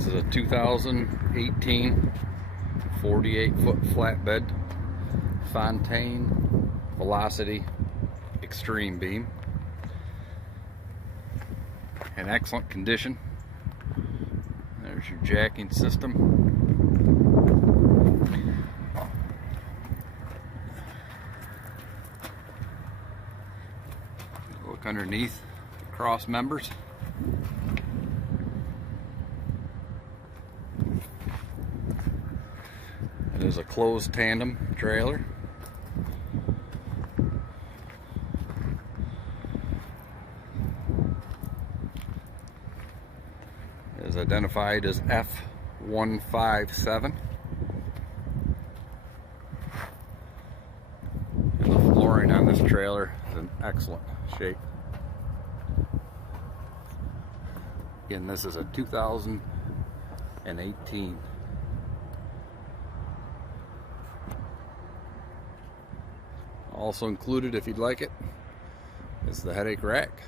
This is a 2018 48-foot flatbed Fontaine Velocity ExtremeBeam. In excellent condition. There's your jacking system. Look underneath the cross members. It is a closed tandem trailer. It is identified as F157. And the flooring on this trailer is in excellent shape. Again, this is a 2018. Also included, if you'd like it, is the headache rack.